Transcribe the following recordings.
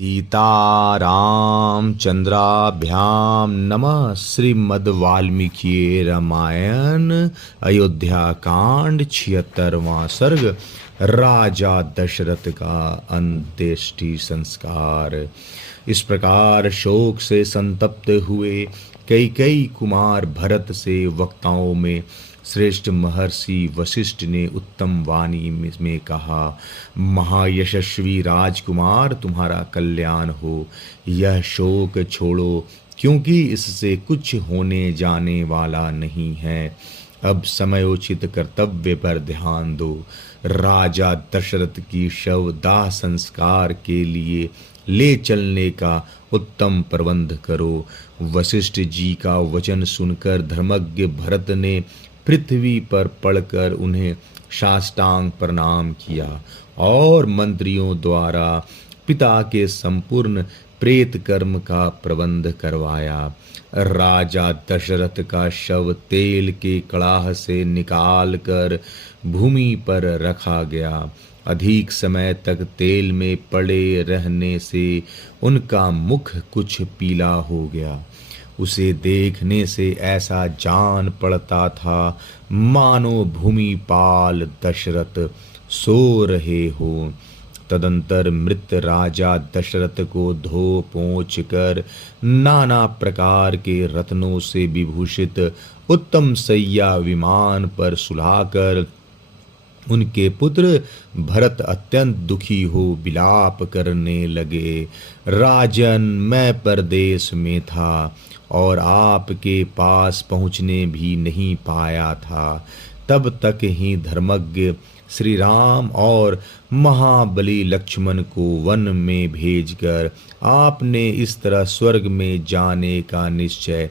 सीतारामचंद्राभ्याम नमः। श्रीमद् वाल्मीकि रामायण अयोध्या कांड 76वां सर्ग। राजा दशरथ का अंत्येष्टि संस्कार। इस प्रकार शोक से संतप्त हुए कई कुमार भरत से वक्ताओं में श्रेष्ठ महर्षि वशिष्ठ ने उत्तम वाणी में कहा, महायशस्वी राजकुमार, तुम्हारा कल्याण हो। यह शोक छोड़ो, क्योंकि इससे कुछ होने जाने वाला नहीं है। अब समयोचित कर्तव्य पर ध्यान दो। राजा दशरथ की शव दाह संस्कार के लिए ले चलने का उत्तम प्रबंध करो। वशिष्ठ जी का वचन सुनकर धर्मज्ञ भरत ने पृथ्वी पर पड़कर उन्हें साष्टांग प्रणाम किया और मंत्रियों द्वारा पिता के संपूर्ण प्रेत कर्म का प्रबंध करवाया। राजा दशरथ का शव तेल के कड़ाह से निकालकर भूमि पर रखा गया। अधिक समय तक तेल में पड़े रहने से उनका मुख कुछ पीला हो गया। उसे देखने से ऐसा जान पड़ता था मानो भूमिपाल दशरथ सो रहे हो। तदंतर मृत राजा दशरथ को धो पोंछ कर नाना प्रकार के रत्नों से विभूषित उत्तम सैया विमान पर सुलाकर उनके पुत्र भरत अत्यंत दुखी हो विलाप करने लगे। राजन, मैं परदेश में था और आपके पास पहुँचने भी नहीं पाया था। तब तक ही धर्मज्ञ श्री राम और महाबली लक्ष्मण को वन में भेजकर आपने इस तरह स्वर्ग में जाने का निश्चय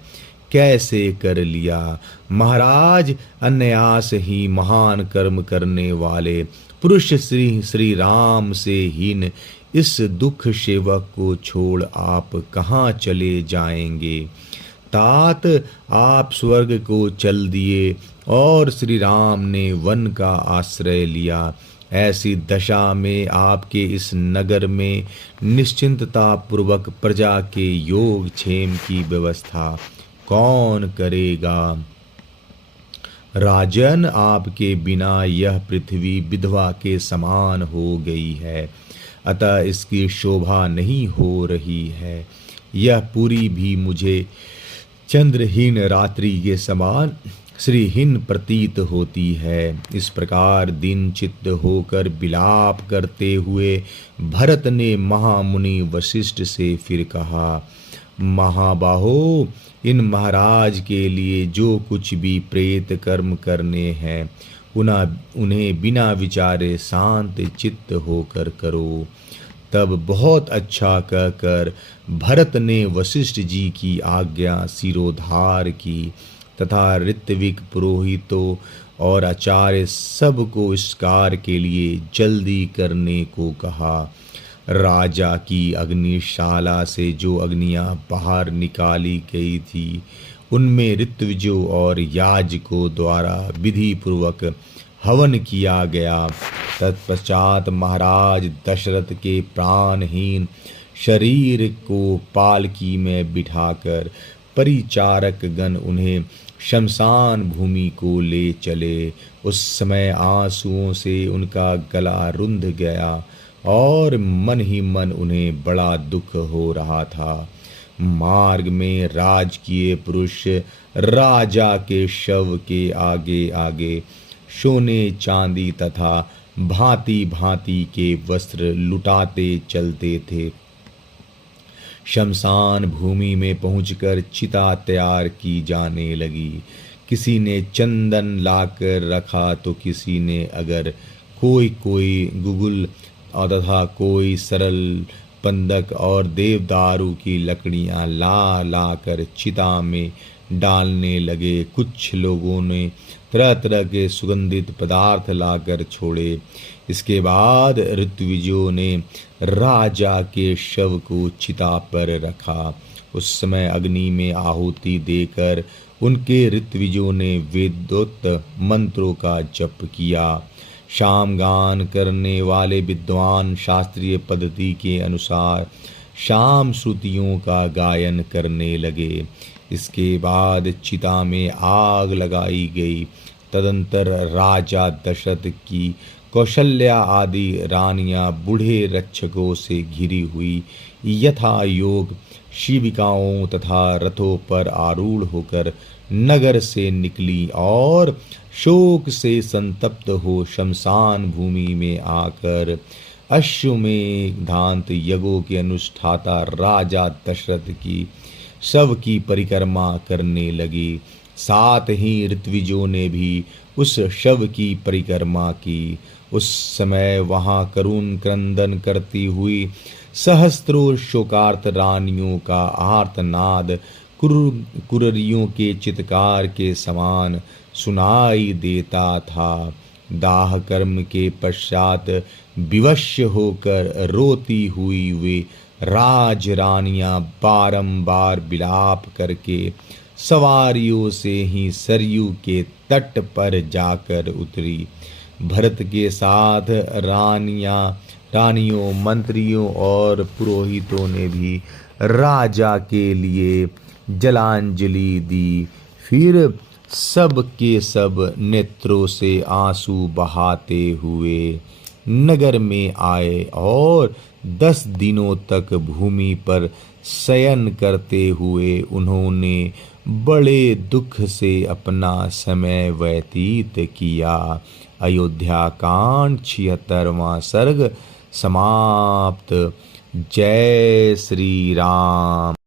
कैसे कर लिया। महाराज, अन्यास ही महान कर्म करने वाले पुरुष श्री राम से हीन इस दुख सेवक को छोड़ आप कहाँ चले जाएंगे। तात, आप स्वर्ग को चल दिए और श्री राम ने वन का आश्रय लिया। ऐसी दशा में आपके इस नगर में निश्चिंतता पूर्वक प्रजा के योग क्षेम की व्यवस्था कौन करेगा। राजन, आपके बिना यह पृथ्वी विधवा के समान हो गई है, अतः इसकी शोभा नहीं हो रही है। यह पूरी भी मुझे चंद्रहीन रात्रि के समान श्रीहीन प्रतीत होती है। इस प्रकार दिन चित्त होकर विलाप करते हुए भरत ने महामुनि वशिष्ठ से फिर कहा, महाबाहो, इन महाराज के लिए जो कुछ भी प्रेत कर्म करने हैं उन्हें बिना विचारे शांत चित्त होकर करो। तब बहुत अच्छा कहकर भरत ने वशिष्ठ जी की आज्ञा सिरोधार की तथा ऋत्विक पुरोहितों और आचार्य सबको इस कार्य के लिए जल्दी करने को कहा। राजा की अग्निशाला से जो अग्नियां बाहर निकाली गई थी उनमें ऋत्विजों और याजकों द्वारा विधि पूर्वक हवन किया गया। तत्पश्चात महाराज दशरथ के प्राणहीन शरीर को पालकी में बिठाकर परिचारक गण उन्हें शमशान भूमि को ले चले। उस समय आंसुओं से उनका गला रुंध गया और मन ही मन उन्हें बड़ा दुख हो रहा था। मार्ग में राजकीय पुरुष राजा के शव के आगे आगे सोने चांदी तथा भांति भांति के वस्त्र लुटाते चलते थे। शमशान भूमि में पहुंचकर चिता तैयार की जाने लगी। किसी ने चंदन लाकर रखा तो किसी ने अगर कोई गुगुल तथा कोई सरल पंदक और देवदारू की लकड़ियां ला कर चिता में डालने लगे। कुछ लोगों ने तरह तरह के सुगंधित पदार्थ लाकर छोड़े। इसके बाद ऋत्विजों ने राजा के शव को चिता पर रखा। उस समय अग्नि में आहुति देकर उनके ऋत्विजों ने वेदोक्त मंत्रों का जप किया। शाम गान करने वाले विद्वान शास्त्रीय पद्धति के अनुसार शाम श्रुतियों का गायन करने लगे। इसके बाद चिता में आग लगाई गई। तदंतर राजा दशरथ की कौशल्या आदि रानियां बूढ़े रक्षकों से घिरी हुई यथा योग शिविकाओं तथा रथों पर आरूढ़ होकर नगर से निकली और शोक से संतप्त हो शमशान भूमि में आकर अश्वमेधांत यज्ञों के अनुष्ठाता राजा दशरथ की शव की परिक्रमा करने लगी। साथ ही ऋत्विजों ने भी उस शव की परिक्रमा की। उस समय वहां करुण क्रंदन करती हुई सहस्त्रों शोकार्त रानियों का आर्तनाद कुररियों के चित्कार के समान सुनाई देता था। दाह कर्म के पश्चात विवश होकर रोती हुई वे राज रानियां बारंबार विलाप करके सवारियों से ही सरयू के तट पर जाकर उतरी। भरत के साथ रानियों मंत्रियों और पुरोहितों ने भी राजा के लिए जलांजलि दी। फिर सब के सब नेत्रों से आंसू बहाते हुए नगर में आए और 10 दिनों तक भूमि पर शयन करते हुए उन्होंने बड़े दुख से अपना समय व्यतीत किया। अयोध्या कांड 76वां सर्ग समाप्त। जय श्री राम।